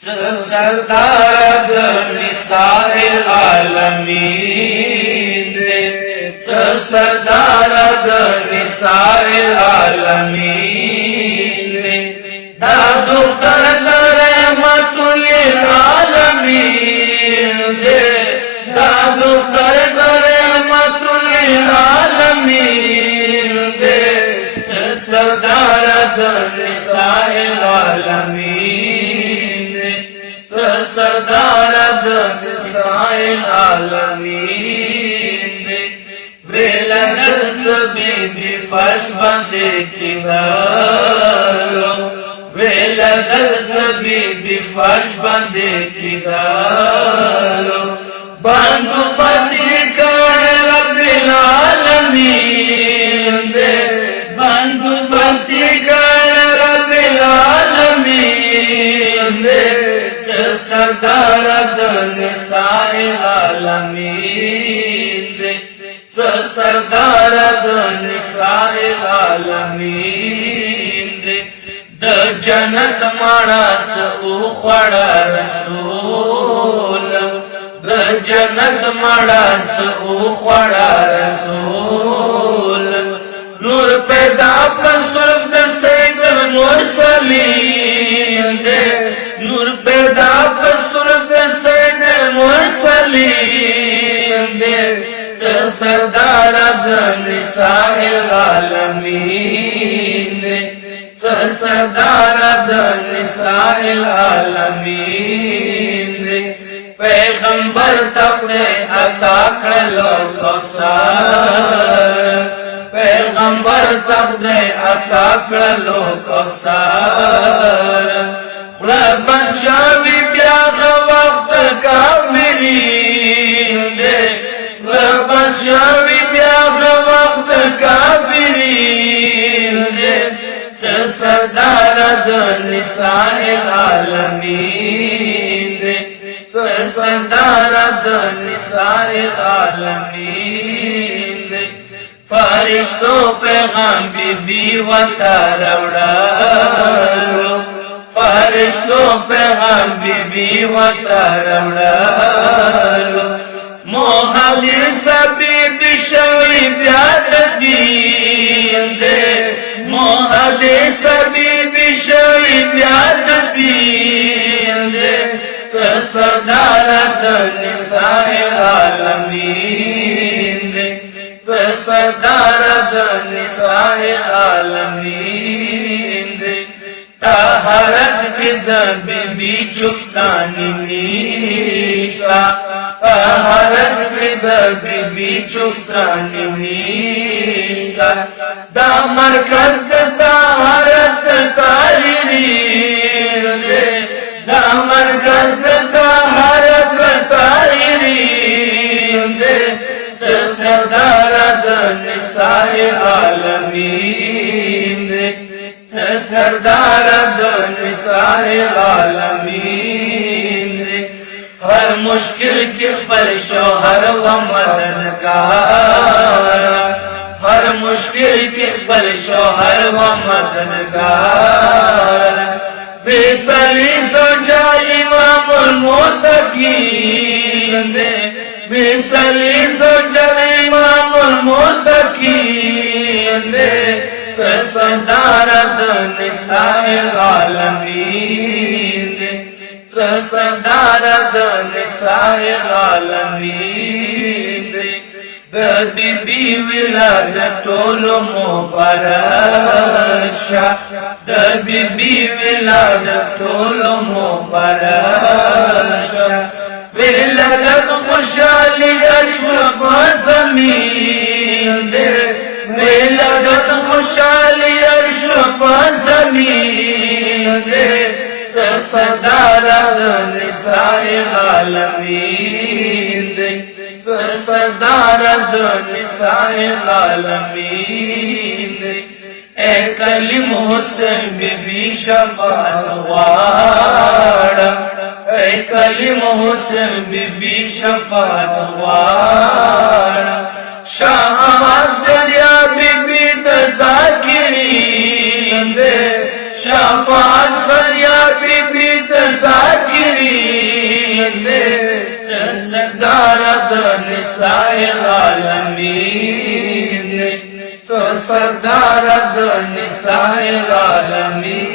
सरदार निसाए आलमीन सरदार निसाए आलमीन दादू कर रहमतुल आलमीन दादू कर रहमतुल आलमीन सरदार निसाए आलमीन सरदार निसाए आलमीन वेलगत बीबी फर्श बंदे की गालो वेलगत बीबी फर्श बंदे की गालो बंदू बसी कर रब्बिल आलमीन बंदू बसी कर रब्बिल आलमीन सरदार निसाए आलमीन सरदार निसाए आलमीन द जन्नत माणाच उखड़ा रसूल द जन्नत माणाच उखड़ा रसूल नूर पैदा पर सुल्फ सैयद मुरसलीन नूर पैदा पर सुल्फ सैयद मुरसलीन सरदार निसाए आलमीन सरदार निसाए आलमीन पैगंबर तखने अता करलो कौसर पैगंबर तखने अता करलो कौसर रब्बन शावी ब्याग वक्त काफिरीन रब्बन शावी ब्याग वक्त काफिरीन सरदार निसाए आलमीन सरदार निसाए आलमीन फरिश्तों पैगाम बीबी वतारवड़ालो फरिश्तों पैगाम बीबी वतारवड़ालो मोहम्मद बीबी शवी प्याद दीन मोहम्मद बीबी शवी प्याद दीन सरदार निसाए आलमीन सरदार निसाए आलमीन ताहरत के बीबी चुकसानी नीशा ताहरत के बीबी चुकसानी नीशा दा मरकज ताहरत ताहिरीन दा मरकज ताहरत ताहिरीन सरदार निसाए आलमीन सरदार निसाए आलमीन हर मुश्किल के पल शोहर व मददगार हर मुश्किल के पल शोहर व मददगार बेसली सो जाए इमामुल मुत्तकीन बेसली सो जाए इमामुल मुत्तकीन सरदार निसाए आलमीन सरदार निसाए आलमीन बीबी विलादत टोलो मुबारक बीबी विलादत टोलो मुबारक विलादत खुशहाली अशरफ ज़मीन विलादत खुशहाली अशरफ ज़मीन सरदार निसाए आलमीन सरदार निसाए आलमीन ए कलीम हुसैन बीबी शफाअत वाड़ा ए कलीम हुसैन बीबी शफाअत वाड़ा शाहबाज दरिया बीबी ज़ाकिरीन शफाअत दरिया बीबी ज़ाकिरीन निसाइल आलमीन तो सरदार दो निसाइल आलमीन